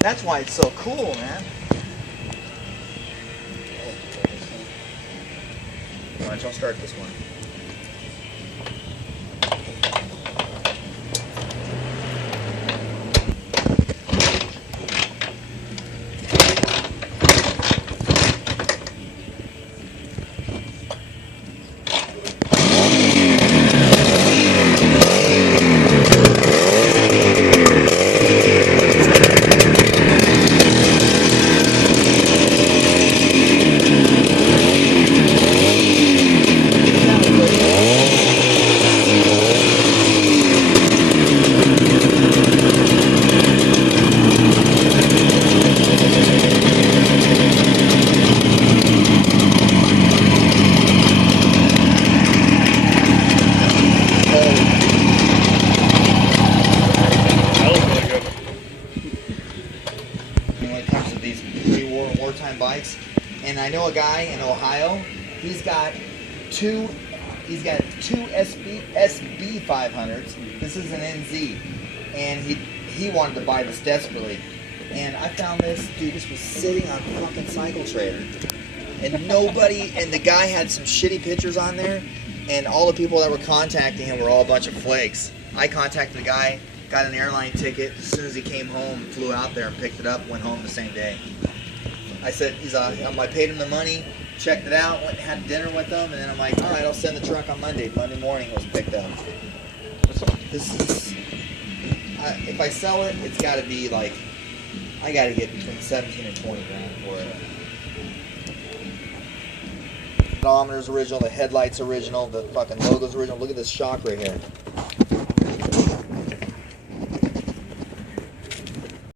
That's why it's so cool, man. Alright, I'll start this one. When it comes to these pre-war and wartime bikes, and I know a guy in Ohio. He's got two SB 500s. This is an NZ, and he wanted to buy this desperately. And I found this, dude. This was sitting on fucking Cycle Trader, and nobody. And the guy had some shitty pictures on there, and all the people that were contacting him were all a bunch of flakes. I contacted the guy. Got an airline ticket. As soon as he came home, flew out there and picked it up, went home the same day. I said, I paid him the money, checked it out, went and had dinner with them, and then I'm like, all right, I'll send the truck on Monday. Monday morning it was picked up. This is, if I sell it, it's got to be like, I got to get between 17 and 20 grand for it. The odometer's original, the headlights original, the fucking logo's original. Look at this shock right here.